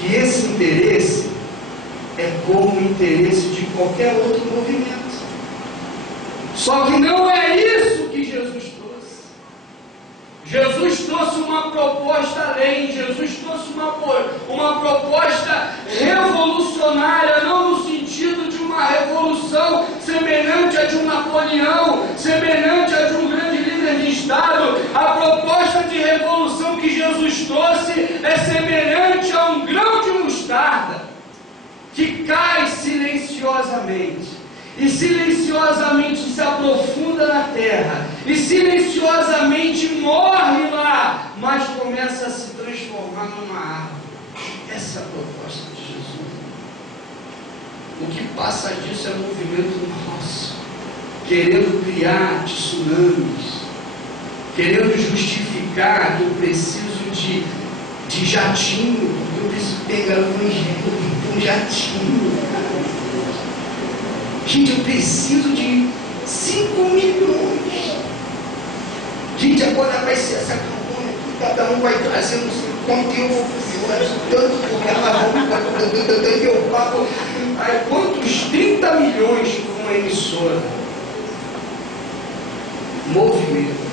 que esse interesse é como o interesse de qualquer outro movimento. Só que não é isso que Jesus trouxe. Jesus trouxe uma proposta além. Jesus trouxe uma proposta revolucionária, não no sentido de uma revolução semelhante a de um Napoleão, semelhante a de um grande líder de Estado. A proposta de revolução que Jesus trouxe é semelhante a um grão de mostarda que cai silenciosamente. E silenciosamente se aprofunda na terra, e silenciosamente morre lá, mas começa a se transformar numa árvore. Essa é a proposta de Jesus. O que passa disso é um movimento nosso, querendo criar tsunamis, querendo justificar que eu preciso de jatinho, porque eu preciso pegar o evangelho com jatinho. Gente, eu preciso de 5 milhões. Gente, agora vai ser essa campanha aqui, cada um vai trazer não sei quanto, eu vou tanto, porque ela vai eu pago. Aí, quantos 30 milhões por uma emissora? Movimento.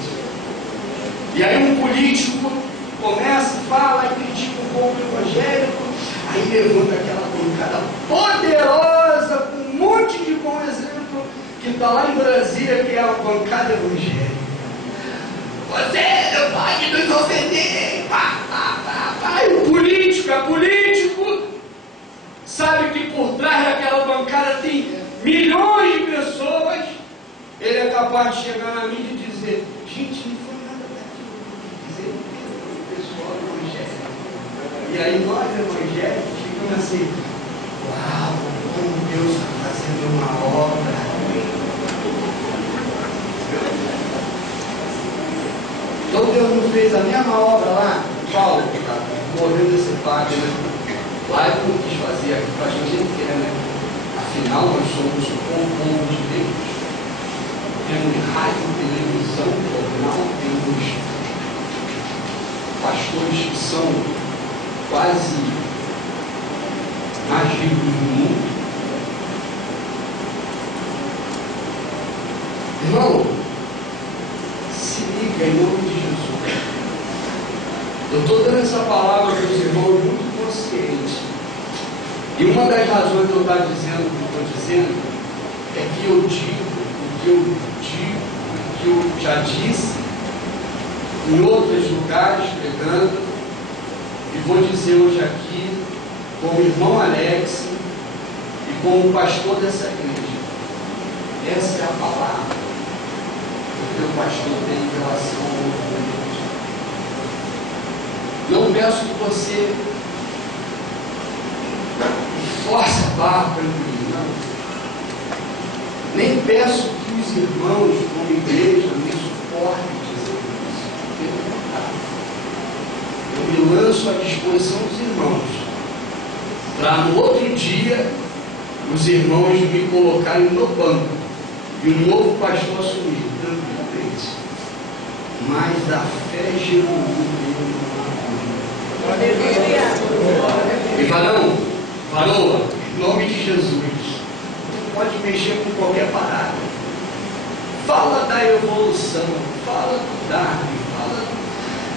E aí um político começa, fala, critica um pouco o evangélico, aí levanta aquela bancada poderosa, com um monte de bom exemplo, que está lá em Brasília, que é a bancada evangélica. Você não pode nos ofender, pá, pá, pá, pá. E o político, sabe que por trás daquela bancada tem milhões de pessoas. Ele é capaz de chegar na mídia e dizer: gente, não foi nada daquilo que dizer, o pessoal evangélico. E aí nós evangélicos ficamos assim: uau, como Deus está fazendo uma obra. Então Deus não fez a mesma obra lá, Paulo, que está morrendo esse padre, né? Lá ele não quis fazer, aqui para a gente inteira, né? Afinal, nós somos o povo de Deus. Temos rádio, televisão, jornal, temos pastores que são quase mais ricos do mundo. Irmão, se liga em nome de Jesus. Eu estou dando essa palavra para os irmãos muito consciente. E uma das razões que eu estou dizendo, é que eu digo o que eu já disse em outros lugares pregando, e vou dizer hoje aqui, como irmão Alex e como pastor dessa igreja. Essa é a palavra que o pastor tem em relação ao movimento. Não peço que você force a barra para mim, não. Nem peço que os irmãos, como igreja, me suportem dizendo isso. Eu me lanço à disposição dos irmãos, para no outro dia os irmãos me colocarem no banco e um novo pastor assumir, tranquilamente. Mas a fé genuína. E varão, em nome de Jesus, pode mexer com qualquer parada. Fala da evolução, fala do Darwin, fala do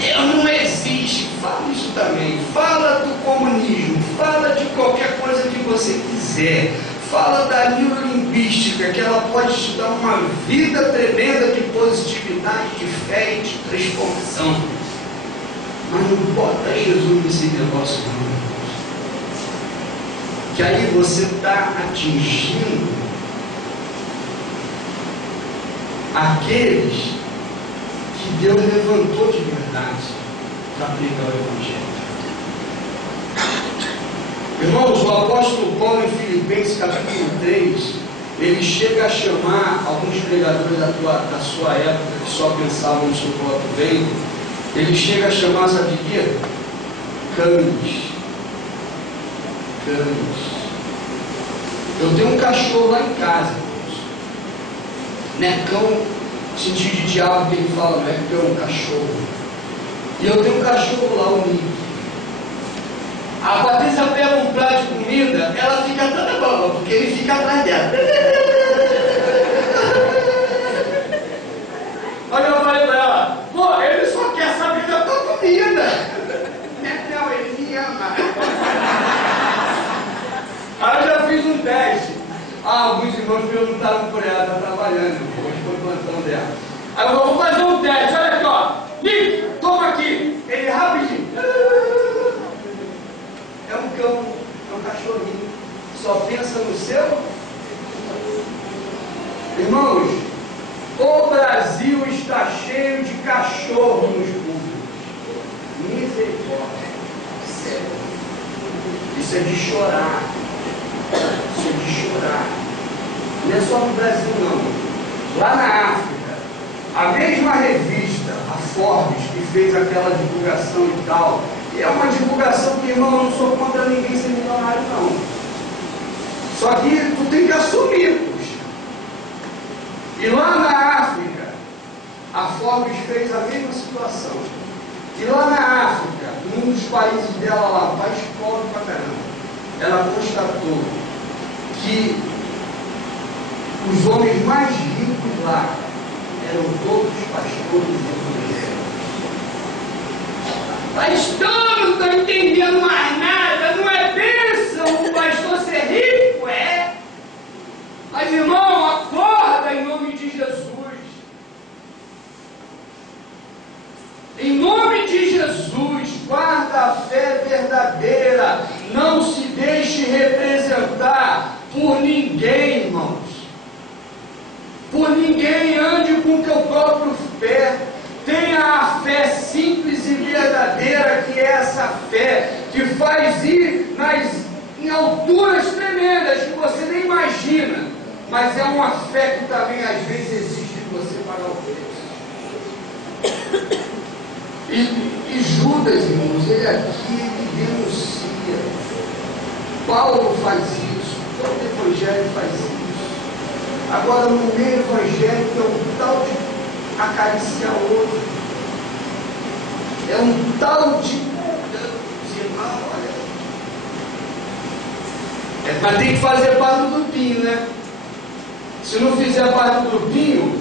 Deus não existe, fala isso também. Fala do comunismo, fala de qualquer coisa que você quiser. Fala da neurolinguística, que ela pode te dar uma vida tremenda de positividade, de fé e de transformação. Mas não bota Jesus nesse negócio não. Que aí você está atingindo aqueles que Deus levantou de verdade para pregar o Evangelho. Irmãos, o apóstolo Paulo em Filipenses capítulo 3, ele chega a chamar alguns pregadores da sua época que só pensavam no seu próprio bem, ele chega a chamar, sabe de quê? Cães. Eu tenho um cachorro lá em casa, não é cão, sentido de diabo que ele fala, não é cão, cachorro. E eu tenho um cachorro lá, o Nick. A Patrícia de comida, ela fica toda boba, porque ele fica atrás dela. Olha, eu falei para ela, pô, ele só quer saber da tua comida. Não, ele me ama. Aí eu já fiz um teste. Alguns irmãos perguntaram por ela, está trabalhando, hoje foi o plantão dela. Aí eu vou fazer um teste, olha aqui, ó. Nick, toma aqui. Ele rapidinho. É um cão, é um cachorrinho. Só pensa no seu. Irmãos, o Brasil está cheio de cachorro nos públicos. Misericórdia. Sério. Isso é de chorar. Isso é de chorar. Não é só no Brasil, não. Lá na África, a mesma revista, a Forbes, que fez aquela divulgação e tal, e é uma divulgação que, irmão, eu não sou contra ninguém ser milionário, não. Só que tu tem que assumir, puxa. E lá na África, a Forbes fez a mesma situação. E lá na África, num dos países dela lá, país pobre pra caramba, ela constatou que os homens mais ricos lá eram todos pastores evangélicos. Pastor, não estou entendendo mais nada, não é bênção o pastor ser rico? É. Mas, irmão, acorda em nome de Jesus. Em nome de Jesus, guarda a fé verdadeira. Não se deixe representar por ninguém, irmãos. Por ninguém. Ande com o teu próprio fé. Tenha a fé simples e verdadeira, que é essa fé que faz ir em alturas tremendas que você nem imagina. Mas é uma fé que também às vezes exige de você pagar o preço. E Judas, irmãos, ele aqui, ele denuncia. Paulo faz isso, todo evangelho faz isso. Agora, no meio evangélico, é um tal de acariciar o outro. É um tal de irmãos, olha. Mas tem que fazer parte do grupinho, né? Se não fizer parte do grupinho,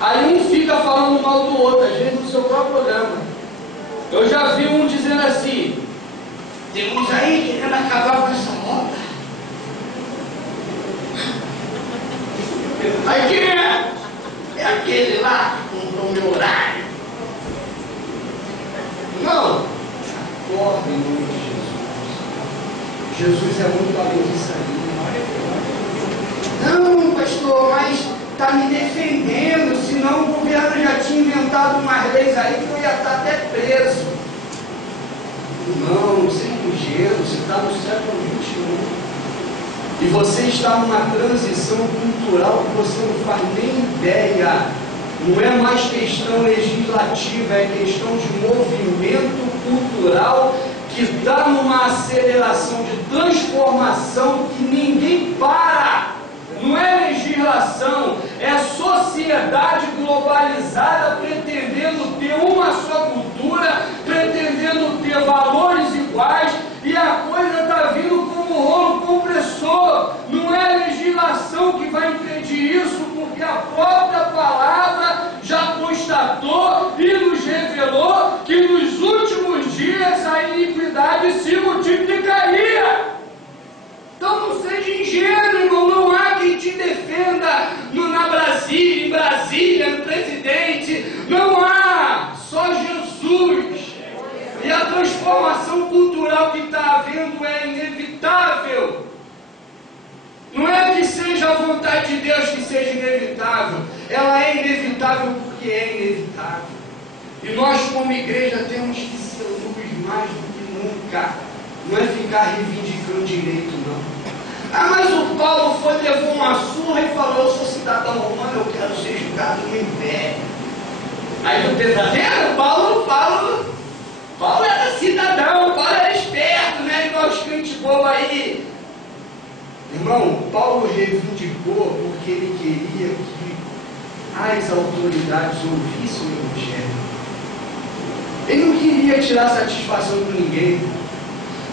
aí um fica falando mal do outro, às vezes no seu próprio programa. Eu já vi um dizendo assim: tem uns aí querendo acabar com essa obra. Aí quem é? É aquele lá que comprou o meu horário. Não, acorda em nome de Jesus. Jesus é muito além disso aí. Não, pastor, mas está me defendendo, senão o governo já tinha inventado umas leis aí que eu ia estar até preso. Não, você é ingênuo, você está no século XXI. E você está numa transição cultural que você não faz nem ideia. Não é mais questão legislativa, é questão de movimento cultural que está numa aceleração de transformação que ninguém para. Não é legislação, é sociedade globalizada pretendendo ter uma só cultura, pretendendo ter valores iguais, e a coisa está vindo como rolo compressor. Não é legislação que vai impedir isso, porque a própria palavra já constatou e nos revelou que nos últimos dias a iniquidade se multiplicaria. Então não seja ingênuo, irmão. Não há quem te defenda na Brasília, em Brasília, no presidente. Não há, só Jesus. E a transformação cultural que está havendo é inevitável. Não é que seja a vontade de Deus que seja inevitável. Ela é inevitável porque é inevitável. E nós, como igreja, temos que ser luz mais do que nunca. Não é ficar reivindicando direito, não. Ah, mas o Paulo levou uma surra e falou: eu sou cidadão romano, eu quero ser julgado no império. Aí você está vendo? Paulo era cidadão, Paulo era esperto, né? Igual os crentes bobos aí. Irmão, Paulo reivindicou porque ele queria que as autoridades ouvissem o evangelho. Ele não queria tirar satisfação com ninguém.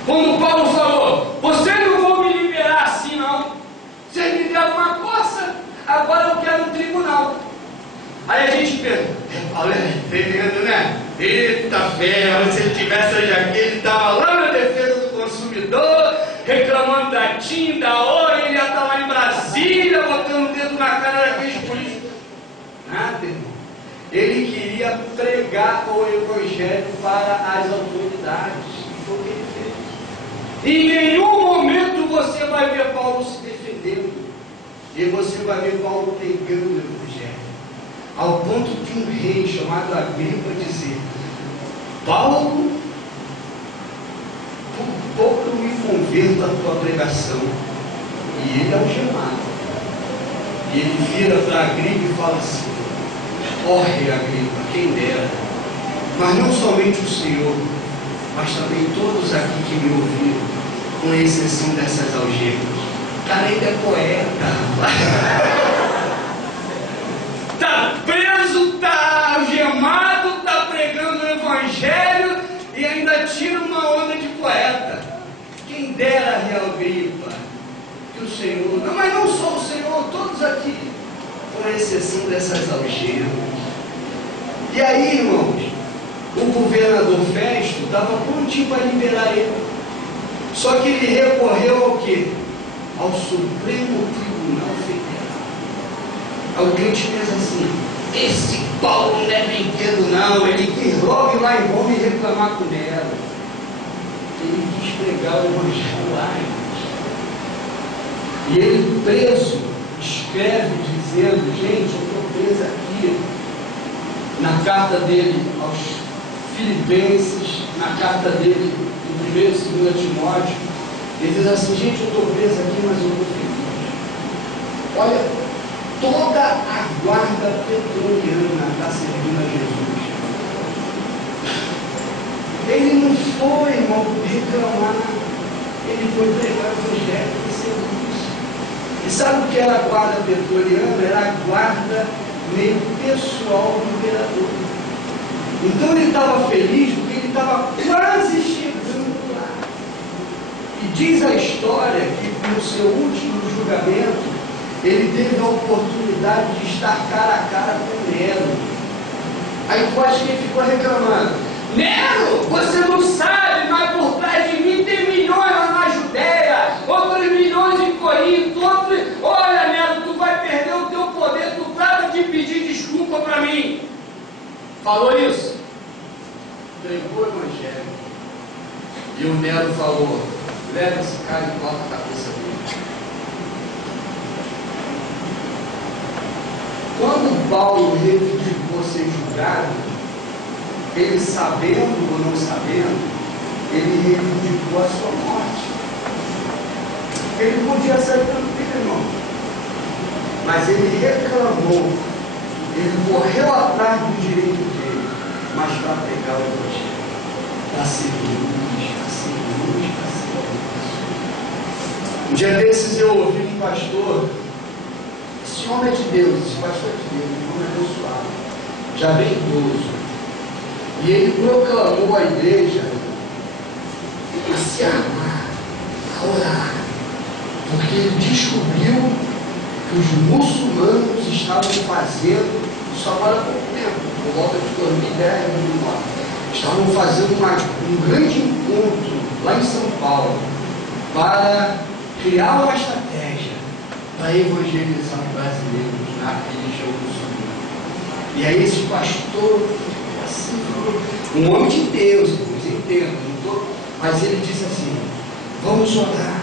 Quando Paulo falou: você não agora eu quero um tribunal. Aí a gente pensa, Paulo é tremendo, né? Eita ferro, se ele tivesse hoje aqui, ele estava lá na defesa do consumidor, reclamando da TIM, da hora, ele já estava lá em Brasília, botando o dedo na cara daqueles políticos. Nada, irmão. Ele queria pregar o Evangelho para as autoridades. Foi o que ele fez. Em nenhum momento você vai ver Paulo se defendendo. E você vai ver Paulo pregando o Evangelho. Ao ponto de um rei chamado Agripa dizer: Paulo, por pouco eu me converto à tua pregação. E ele é algemado. E ele vira para Agripa e fala assim: Rei Agripa, quem dera, mas não somente o Senhor, mas também todos aqui que me ouviram, com exceção dessas algemas. O cara ainda é poeta. Está preso, está algemado, está pregando o Evangelho e ainda tira uma onda de poeta. Quem dera, Rei Agripa, que o Senhor, não, mas não só o Senhor, todos aqui, com exceção dessas algemas. E aí, irmãos, o governador Festo estava prontinho para liberar ele. Só que ele recorreu ao quê? Ao Supremo Tribunal Federal. Alguém te pensa assim: esse Paulo não é brinquedo não, ele quis logo ir lá em Roma e reclamar com ela. Ele quis pregar o Evangelho lá. E ele preso, escreve dizendo: gente, eu estou preso aqui. Na carta dele aos Filipenses, na carta dele em 1 e 2 Timóteo, ele diz assim: gente, eu estou preso aqui, mas eu estou feliz. Olha, toda a guarda pretoriana está servindo a Jesus. Ele não foi, irmão, reclamar, ele foi pregar o Evangelho de serviço. E sabe o que era a guarda pretoriana? Era a guarda meio pessoal do imperador. Então ele estava feliz porque ele estava quase chegando lá. E diz a história que no seu último julgamento ele teve a oportunidade de estar cara a cara com Nero. Aí tu acha que ele ficou reclamando: Nero, você não sabe, mas por trás de mim tem milhões lá na Judéia, outros milhões em Corinto, olha, Nero, tu vai perder o teu poder, tu trata de pedir desculpa para mim. Falou isso? Pregou o Evangelho. E o Nero falou: leva esse cara e corta a cabeça dele. Quando Paulo reivindicou ser julgado, ele sabendo ou não sabendo, ele reivindicou a sua morte. Ele podia sair tranquilo, irmão, mas ele reclamou, ele correu atrás do direito dele, mas para pegar o Evangelho, para ser luz, para ser luz, para ser luz. Um dia desses eu ouvi um pastor. Esse homem é de Deus, esse pastor é de Deus, um homem abençoado, já bem idoso. E ele proclamou à igreja a se armar, a orar, porque ele descobriu que os muçulmanos estavam fazendo, isso agora há pouco tempo, por volta de 2010, 2009, estavam fazendo um grande encontro lá em São Paulo para criar uma estratégia para evangelizar os brasileiros na religião muçulmana. E aí esse pastor, assim, um homem de Deus, vocês entendem, mas ele disse assim: vamos orar,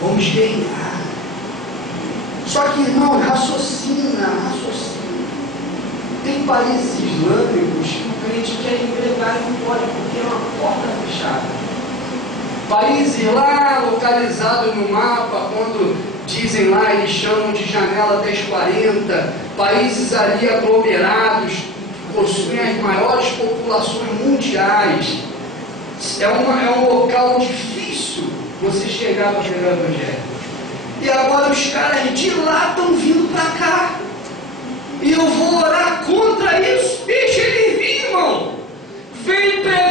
vamos guerrear. Só que, irmão, raciocina. Tem países islâmicos que o crente quer empregar e não pode, porque é uma porta fechada. Países lá localizados no mapa, quando dizem lá, eles chamam de janela 1040, países ali aglomerados, que possuem as maiores populações mundiais. É um local difícil você chegar para pregar o Evangelho. E agora os caras de lá estão vindo para cá. E eu vou orar contra isso. Deixa ele vir, irmão. Vem pregar